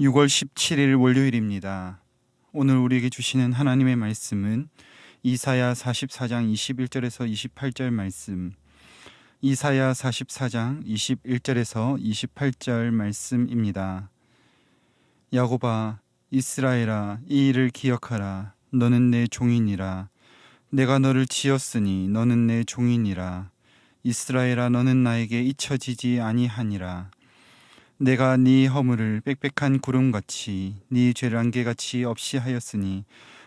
6월 17일 월요일입니다. 오늘 우리에게 주시는 하나님의 말씀은 이사야 44장 21절에서 28절 말씀, 이사야 44장 21절에서 28절 말씀입니다. 야곱아, 이스라엘아, 이 일을 기억하라. 너는 내 종이니라. 내가 너를 지었으니 너는 내 종이니라. 이스라엘아, 너는 나에게 잊혀지지 아니하니라. 내가 네 허물을 빽빽한 구름같이 네 죄를 안개같이 없이 하였으니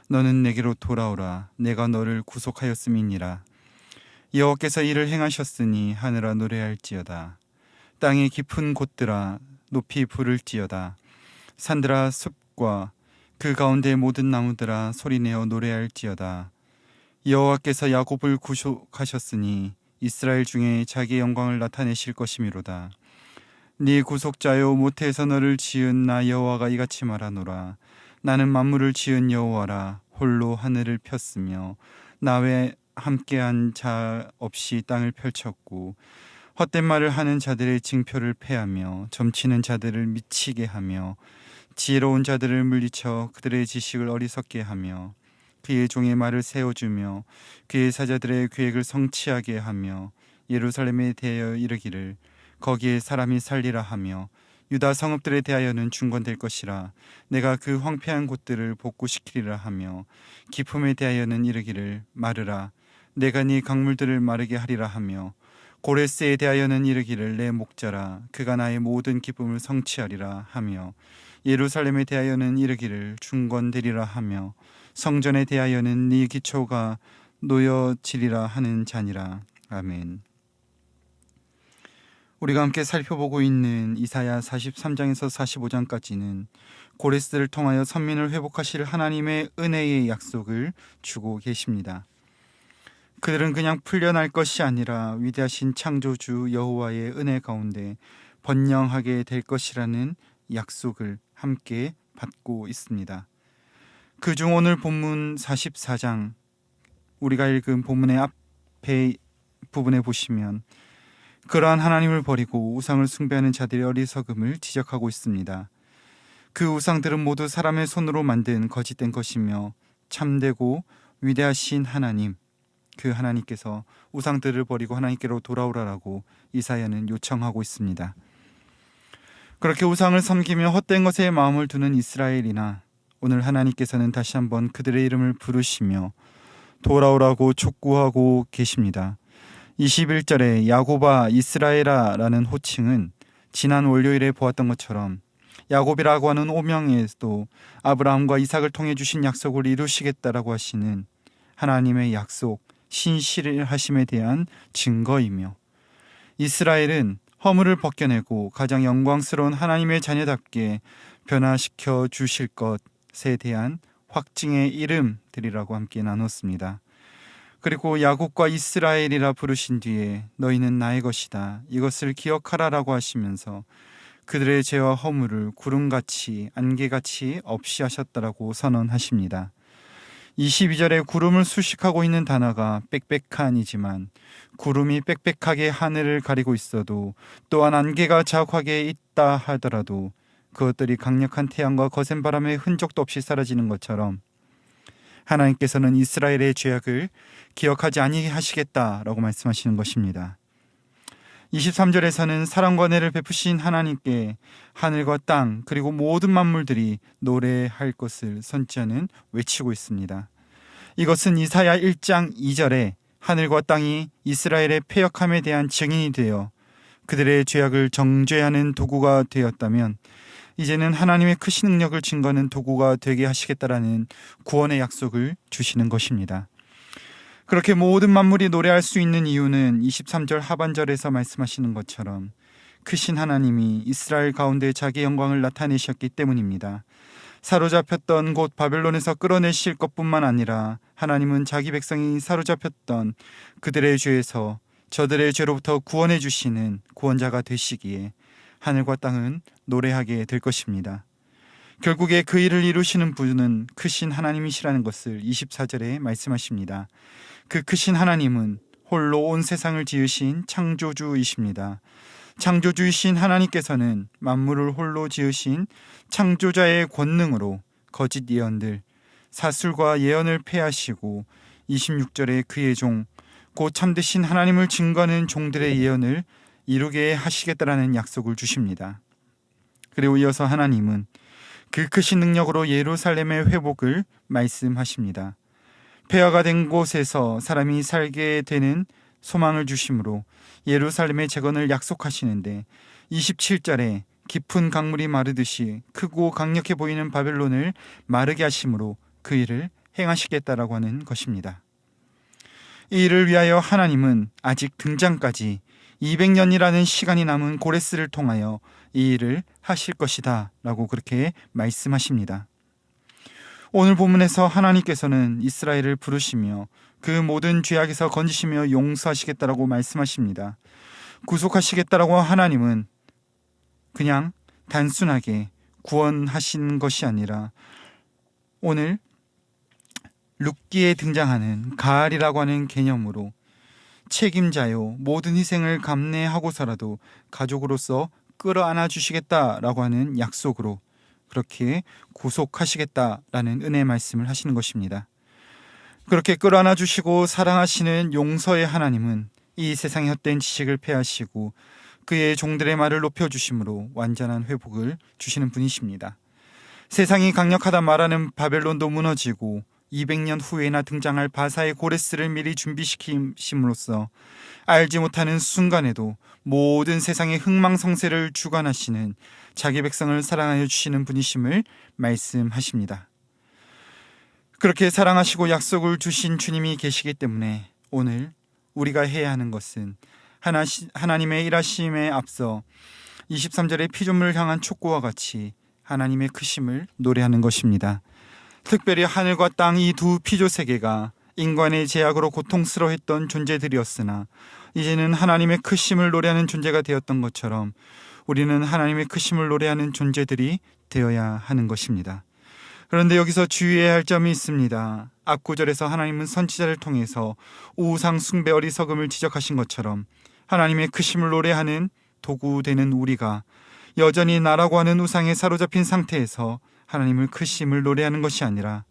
너는 내게로 돌아오라. 내가 너를 구속하였음이니라. 여호와께서 이를 행하셨으니 하늘아 노래할지어다. 땅의 깊은 곳들아 높이 부를지어다. 산들아 숲과 그 가운데 모든 나무들아 소리내어 노래할지어다. 여호와께서 야곱을 구속하셨으니 이스라엘 중에 자기의 영광을 나타내실 것이미로다. 네 구속자여, 모태에서 너를 지은 나 여호와가 이같이 말하노라. 나는 만물을 지은 여호와라. 홀로 하늘을 폈으며 나 외 함께한 자 없이 땅을 펼쳤고, 헛된 말을 하는 자들의 징표를 패하며 점치는 자들을 미치게 하며 지혜로운 자들을 물리쳐 그들의 지식을 어리석게 하며 그의 종의 말을 세워주며 그의 사자들의 계획을 성취하게 하며 예루살렘에 대하여 이르기를 거기에 사람이 살리라 하며 유다 성읍들에 대하여는 중건될 것이라. 내가 그 황폐한 곳들을 복구시키리라 하며 기품에 대하여는 이르기를 마르라. 내가 네 강물들을 마르게 하리라 하며 고레스에 대하여는 이르기를 내 목자라. 그가 나의 모든 기쁨을 성취하리라 하며 예루살렘에 대하여는 이르기를 중건되리라 하며 성전에 대하여는 네 기초가 놓여지리라 하는 자니라. 아멘. 우리가 함께 살펴보고 있는 이사야 43장에서 45장까지는 고레스를 통하여 선민을 회복하실 하나님의 은혜의 약속을 주고 계십니다. 그들은 그냥 풀려날 것이 아니라 위대하신 창조주 여호와의 은혜 가운데 번영하게 될 것이라는 약속을 함께 받고 있습니다. 그중 오늘 본문 44장, 우리가 읽은 본문의 앞에 부분에 보시면 그러한 하나님을 버리고 우상을 숭배하는 자들의 어리석음을 지적하고 있습니다. 그 우상들은 모두 사람의 손으로 만든 거짓된 것이며 참되고 위대하신 하나님, 그 하나님께서 우상들을 버리고 하나님께로 돌아오라라고 이사야는 요청하고 있습니다. 그렇게 우상을 섬기며 헛된 것에 마음을 두는 이스라엘이나 오늘 하나님께서는 다시 한번 그들의 이름을 부르시며 돌아오라고 촉구하고 계십니다. 21절에 야곱아, 이스라엘아 라는 호칭은 지난 월요일에 보았던 것처럼 야곱이라고 하는 오명에도 아브라함과 이삭을 통해 주신 약속을 이루시겠다라고 하시는 하나님의 약속, 신실하심에 대한 증거이며, 이스라엘은 허물을 벗겨내고 가장 영광스러운 하나님의 자녀답게 변화시켜 주실 것에 대한 확증의 이름들이라고 함께 나눴습니다. 그리고 야곱과 이스라엘이라 부르신 뒤에 너희는 나의 것이다, 이것을 기억하라라고 하시면서 그들의 죄와 허물을 구름같이 안개같이 없이 하셨다라고 선언하십니다. 22절에 구름을 수식하고 있는 단어가 빽빽한이지만 구름이 빽빽하게 하늘을 가리고 있어도, 또한 안개가 자욱하게 있다 하더라도 그것들이 강력한 태양과 거센 바람의 흔적도 없이 사라지는 것처럼 하나님께서는 이스라엘의 죄악을 기억하지 아니하시겠다라고 말씀하시는 것입니다. 23절에서는 사랑과 은혜를 베푸신 하나님께 하늘과 땅 그리고 모든 만물들이 노래할 것을 선지자는 외치고 있습니다. 이것은 이사야 1장 2절에 하늘과 땅이 이스라엘의 패역함에 대한 증인이 되어 그들의 죄악을 정죄하는 도구가 되었다면, 이제는 하나님의 크신 능력을 증거하는 도구가 되게 하시겠다라는 구원의 약속을 주시는 것입니다. 그렇게 모든 만물이 노래할 수 있는 이유는 23절 하반절에서 말씀하시는 것처럼 크신 하나님이 이스라엘 가운데 자기 영광을 나타내셨기 때문입니다. 사로잡혔던 곳 바벨론에서 끌어내실 것뿐만 아니라 하나님은 자기 백성이 사로잡혔던 그들의 죄에서 저들의 죄로부터 구원해 주시는 구원자가 되시기에 하늘과 땅은 노래하게 될 것입니다. 결국에 그 일을 이루시는 분은 크신 하나님이시라는 것을 24절에 말씀하십니다. 그 크신 하나님은 홀로 온 세상을 지으신 창조주이십니다. 창조주이신 하나님께서는 만물을 홀로 지으신 창조자의 권능으로 거짓 예언들, 사술과 예언을 폐하시고 26절에 그의 종, 곧 참되신 하나님을 증거하는 종들의 예언을 이루게 하시겠다라는 약속을 주십니다. 그리고 이어서 하나님은 그 크신 능력으로 예루살렘의 회복을 말씀하십니다. 폐허가 된 곳에서 사람이 살게 되는 소망을 주심으로 예루살렘의 재건을 약속하시는데 27절에 깊은 강물이 마르듯이 크고 강력해 보이는 바벨론을 마르게 하심으로 그 일을 행하시겠다라고 하는 것입니다. 이 일을 위하여 하나님은 아직 등장까지 200년이라는 시간이 남은 고레스를 통하여 이 일을 하실 것이다 라고 그렇게 말씀하십니다. 오늘 본문에서 하나님께서는 이스라엘을 부르시며 그 모든 죄악에서 건지시며 용서하시겠다라고 말씀하십니다. 구속하시겠다라고 하나님은 그냥 단순하게 구원하신 것이 아니라 오늘 룻기에 등장하는 가알이라고 하는 개념으로 책임자요 모든 희생을 감내하고서라도 가족으로서 끌어안아 주시겠다라고 하는 약속으로 그렇게 구속하시겠다라는 은혜의 말씀을 하시는 것입니다. 그렇게 끌어안아 주시고 사랑하시는 용서의 하나님은 이 세상의 헛된 지식을 폐하시고 그의 종들의 말을 높여주심으로 완전한 회복을 주시는 분이십니다. 세상이 강력하다 말하는 바벨론도 무너지고 200년 후에나 등장할 바사의 고레스를 미리 준비시킴으로써 알지 못하는 순간에도 모든 세상의 흥망성쇠를 주관하시는 자기 백성을 사랑하여 주시는 분이심을 말씀하십니다. 그렇게 사랑하시고 약속을 주신 주님이 계시기 때문에 오늘 우리가 해야 하는 것은 하나님의 일하심에 앞서 23절의 피조물을 향한 촉구와 같이 하나님의 크심을 노래하는 것입니다. 특별히 하늘과 땅 이 두 피조 세계가 인간의 제약으로 고통스러워했던 존재들이었으나 이제는 하나님의 크심을 노래하는 존재가 되었던 것처럼 우리는 하나님의 크심을 노래하는 존재들이 되어야 하는 것입니다. 그런데 여기서 주의해야 할 점이 있습니다. 앞구절에서 하나님은 선지자를 통해서 우상 숭배 어리석음을 지적하신 것처럼 하나님의 크심을 노래하는 도구 되는 우리가 여전히 나라고 하는 우상에 사로잡힌 상태에서 하나님의 크심을 노래하는 것이 아니라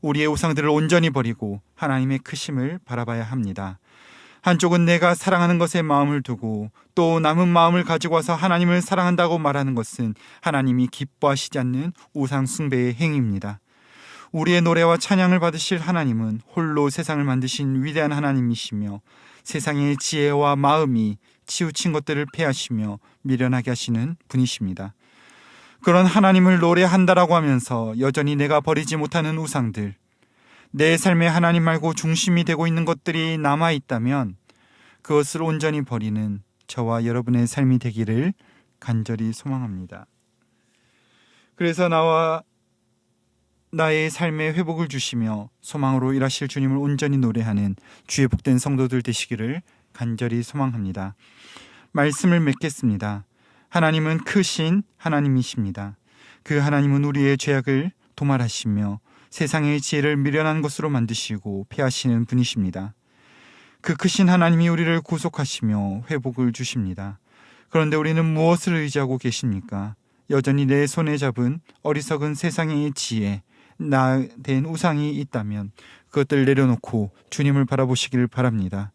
우리의 우상들을 온전히 버리고 하나님의 크심을 바라봐야 합니다. 한쪽은 내가 사랑하는 것에 마음을 두고 또 남은 마음을 가지고 와서 하나님을 사랑한다고 말하는 것은 하나님이 기뻐하시지 않는 우상 숭배의 행위입니다. 우리의 노래와 찬양을 받으실 하나님은 홀로 세상을 만드신 위대한 하나님이시며 세상의 지혜와 마음이 치우친 것들을 폐하시며 미련하게 하시는 분이십니다. 그런 하나님을 노래한다라고 하면서 여전히 내가 버리지 못하는 우상들, 내 삶에 하나님 말고 중심이 되고 있는 것들이 남아있다면 그것을 온전히 버리는 저와 여러분의 삶이 되기를 간절히 소망합니다. 그래서 나와 나의 삶에 회복을 주시며 소망으로 일하실 주님을 온전히 노래하는 주의 복된 성도들 되시기를 간절히 소망합니다. 말씀을 맺겠습니다. 하나님은 크신 하나님이십니다. 그 하나님은 우리의 죄악을 도말하시며 세상의 지혜를 미련한 것으로 만드시고 폐하시는 분이십니다. 그 크신 하나님이 우리를 구속하시며 회복을 주십니다. 그런데 우리는 무엇을 의지하고 계십니까? 여전히 내 손에 잡은 어리석은 세상의 지혜, 나된 우상이 있다면 그것들을 내려놓고 주님을 바라보시기를 바랍니다.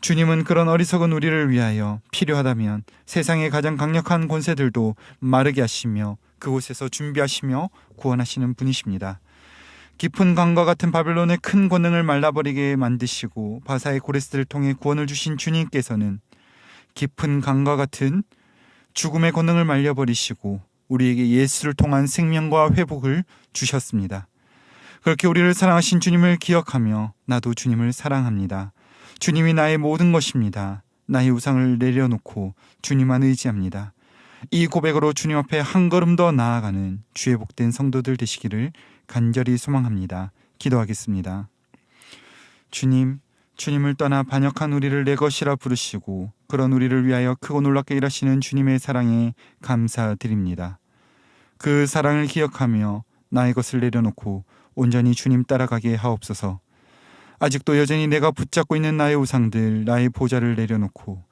주님은 그런 어리석은 우리를 위하여 필요하다면 세상의 가장 강력한 권세들도 마르게 하시며 그곳에서 준비하시며 구원하시는 분이십니다. 깊은 강과 같은 바벨론의 큰 권능을 말라버리게 만드시고 바사의 고레스를 통해 구원을 주신 주님께서는 깊은 강과 같은 죽음의 권능을 말려버리시고 우리에게 예수를 통한 생명과 회복을 주셨습니다. 그렇게 우리를 사랑하신 주님을 기억하며 나도 주님을 사랑합니다. 주님이 나의 모든 것입니다. 나의 우상을 내려놓고 주님만 의지합니다. 이 고백으로 주님 앞에 한 걸음 더 나아가는 주의 복된 성도들 되시기를 간절히 소망합니다. 기도하겠습니다. 주님, 주님을 떠나 반역한 우리를 내 것이라 부르시고 그런 우리를 위하여 크고 놀랍게 일하시는 주님의 사랑에 감사드립니다. 그 사랑을 기억하며 나의 것을 내려놓고 온전히 주님 따라가게 하옵소서. 아직도 여전히 내가 붙잡고 있는 나의 우상들, 나의 보좌를 내려놓고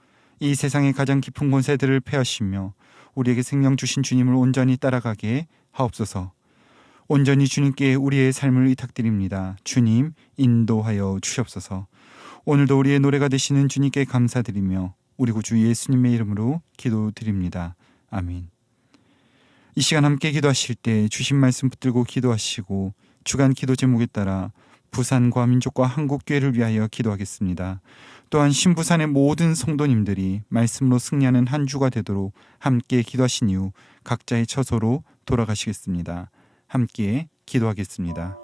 이 세상의 가장 깊은 권세들을 패하시며 우리에게 생명 주신 주님을 온전히 따라가게 하옵소서. 온전히 주님께 우리의 삶을 의탁드립니다. 주님 인도하여 주시옵소서. 오늘도 우리의 노래가 되시는 주님께 감사드리며 우리 구주 예수님의 이름으로 기도드립니다. 아멘. 이 시간 함께 기도하실 때 주신 말씀 붙들고 기도하시고 주간 기도 제목에 따라 부산과 민족과 한국교회를 위하여 기도하겠습니다. 또한 신부산의 모든 성도님들이 말씀으로 승리하는 한 주가 되도록 함께 기도하신 이후 각자의 처소로 돌아가시겠습니다. 함께 기도하겠습니다.